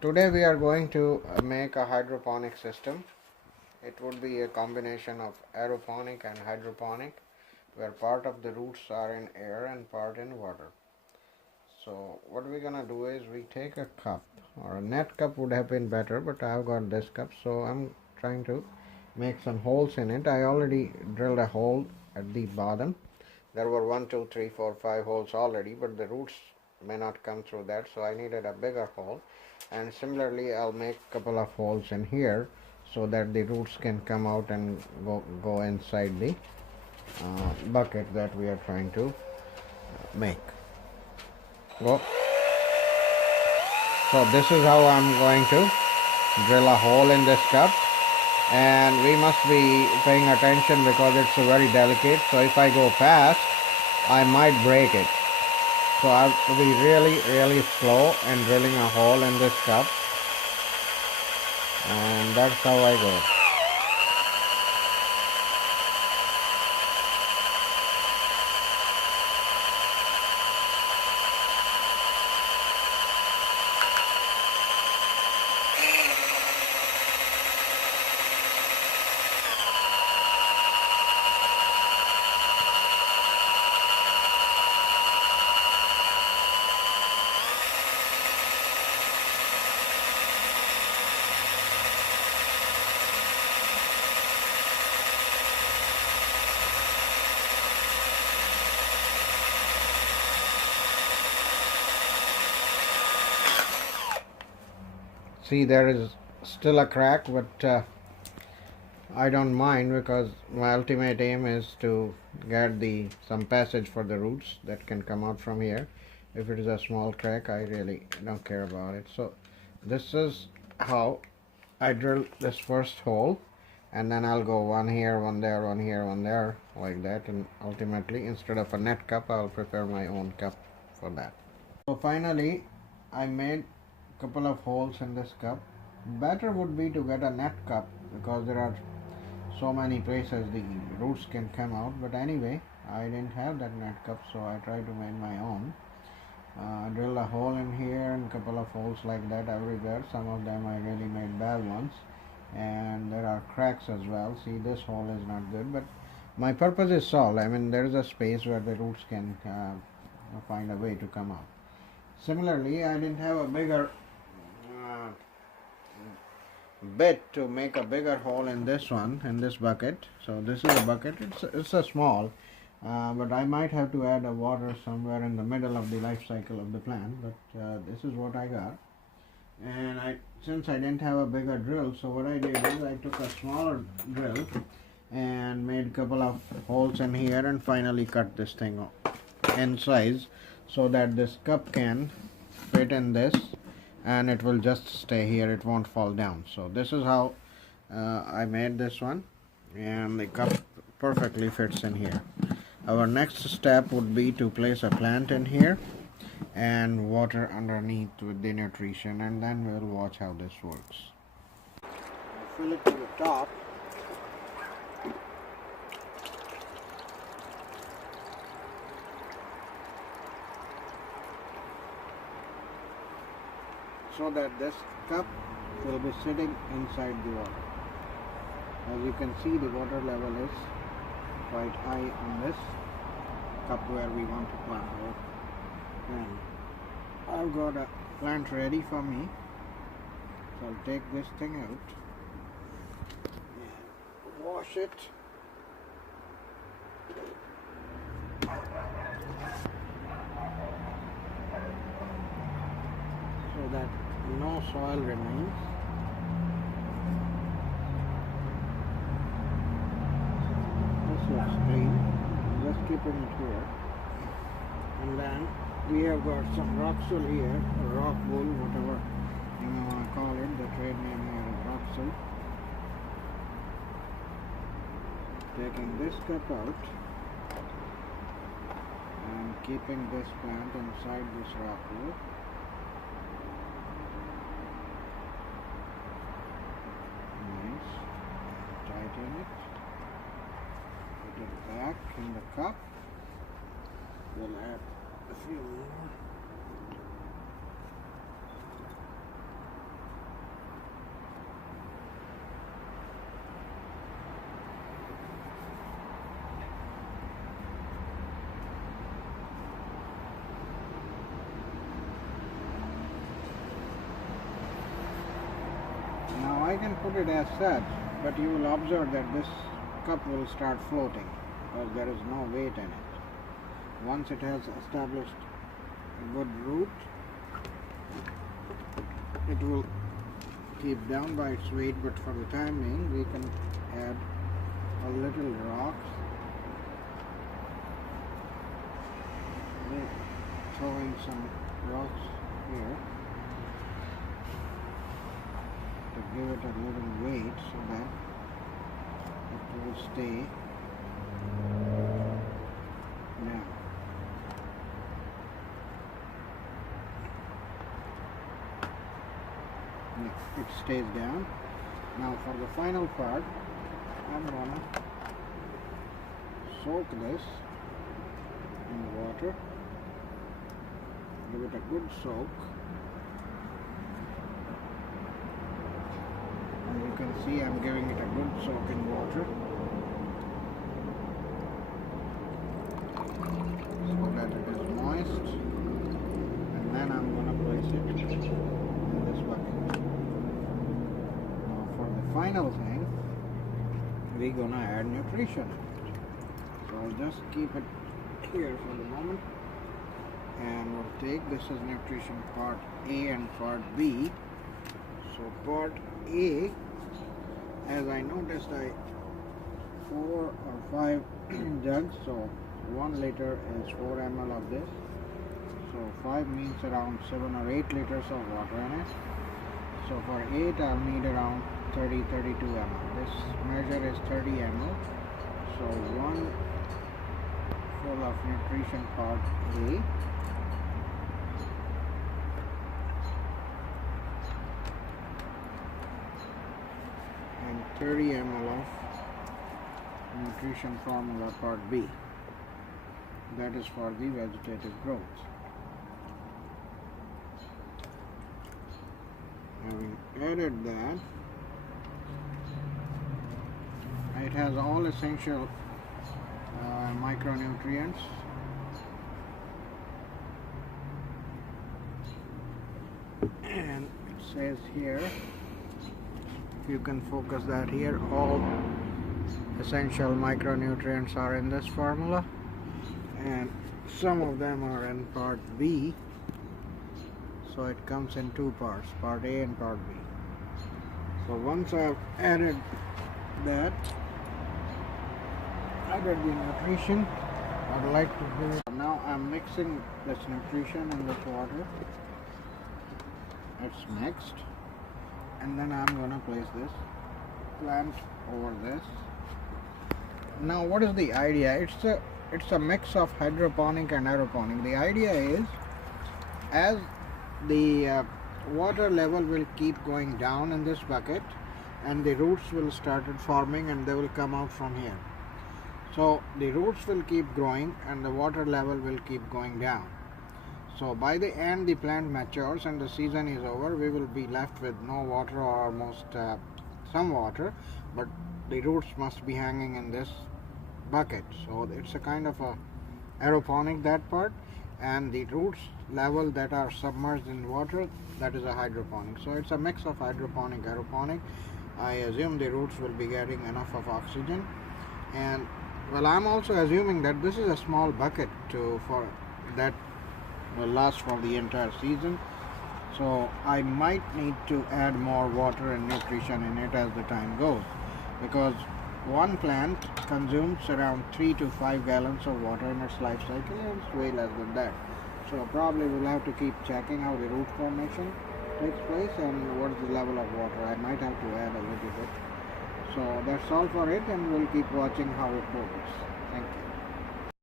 Today we are going to make a hydroponic system. It would be a combination of aeroponic and hydroponic, where part of the roots are in air and part in water. So what we're gonna do is we take a cup, or a net cup would have been better, but I've got this cup, so I'm trying to make some holes in it. I already drilled a hole at the bottom. There were 1, 2, 3, 4, 5 holes already, but the roots may not come through that, so I needed a bigger hole. And similarly, I'll make a couple of holes in here so that the roots can come out and go inside the bucket that we are trying to make. Go. So this is how I'm going to drill a hole in this cup, and we must be paying attention because it's very delicate. So if I go fast, I might break it. So I have to be really slow in drilling a hole in this cup, and that's how I go. See, there is still a crack, but I don't mind because my ultimate aim is to get some passage for the roots that can come out from here. If it is a small crack, I really don't care about it. So this is how I drill this first hole, and then I'll go one here, one there, one here, one there, like that, and ultimately instead of a net cup, I'll prepare my own cup for that. So finally I made a couple of holes in this cup. Better would be to get a net cup because there are so many places the roots can come out, but anyway, I didn't have that net cup, so I tried to make my own. Drill a hole in here and a couple of holes like that everywhere. Some of them I really made bad ones, and there are cracks as well. See, this hole is not good, but my purpose is solved. I mean, there is a space where the roots can find a way to come out. Similarly, I didn't have a bigger bit to make a bigger hole in this one, in this bucket. So this is a bucket. It's a small, but I might have to add a water somewhere in the middle of the life cycle of the plant. But this is what I got. And since I didn't have a bigger drill, so what I did is I took a smaller drill and made a couple of holes in here and finally cut this thing in size so that this cup can fit in this, and it will just stay here, it won't fall down. So this is how I made this one, and the cup perfectly fits in here. Our next step would be to place a plant in here and water underneath with the nutrition, and then we'll watch how this works. Fill it to the top. So that this cup will be sitting inside the water. As you can see, the water level is quite high on this cup where we want to plant our plant. I've got a plant ready for me, so I'll take this thing out and wash it. So that no soil remains. This looks clean. Just keeping it here. And then we have got some rock wool here, or rock wool, whatever you may want to call it. The trade name here is rock wool. Taking this cup out and keeping this plant inside this rock wool. Tighten it, put it back in the cup. We'll add a few more. Now I can put it as such, but you will observe that this cup will start floating because there is no weight in it. Once it has established a good root, it will keep down by its weight, but for the time being we can add a little rocks. We'll throw in some rocks here to give it a little weight so that it will stay down. It stays down. Now for the final part, I'm gonna soak this in water. Give it a good soak. And you can see I'm giving it a good soak in water so that it is moist, and then I'm gonna place it in this bucket. Now for the final thing, we're gonna add nutrition. So I'll just keep it here for the moment, and we'll take, this is nutrition part A and part B. So part A, as I noticed, 4 or 5 jugs, so 1 liter is 4 ml of this. So 5 means around 7 or 8 liters of water in it. So for 8 I'll need around 32 ml. This measure is 30 ml. So 1 full of nutrition part A. And 30 ml of nutrition formula part B. That is for the vegetative growth. Having added that, it has all essential micronutrients. And it says here, if you can focus that here, all essential micronutrients are in this formula, and some of them are in part B. So it comes in 2 parts, part A and part B. So once I've added that, added the nutrition, I'd like to do it. Now I'm mixing this nutrition in this water. It's mixed, and then I'm going to place this plant over this. Now what is the idea? It's a mix of hydroponic and aeroponic. The idea is, as the water level will keep going down in this bucket, and the roots will start forming and they will come out from here. So the roots will keep growing and the water level will keep going down. So by the end the plant matures and the season is over, we will be left with no water or almost some water, but the roots must be hanging in this bucket. So it's a kind of a aeroponic, that part, and the roots level that are submerged in water, that is a hydroponic. So it's a mix of hydroponic, aeroponic. I assume the roots will be getting enough of oxygen, and well, I'm also assuming that this is a small bucket for that will last for the entire season. So I might need to add more water and nutrition in it as the time goes, because one plant consumes around 3 to 5 gallons of water in its life cycle, and it's way less than that. So probably we'll have to keep checking how the root formation takes place and what's the level of water. I might have to add a little bit. So that's all for it, and we'll keep watching how it progresses. Thank you.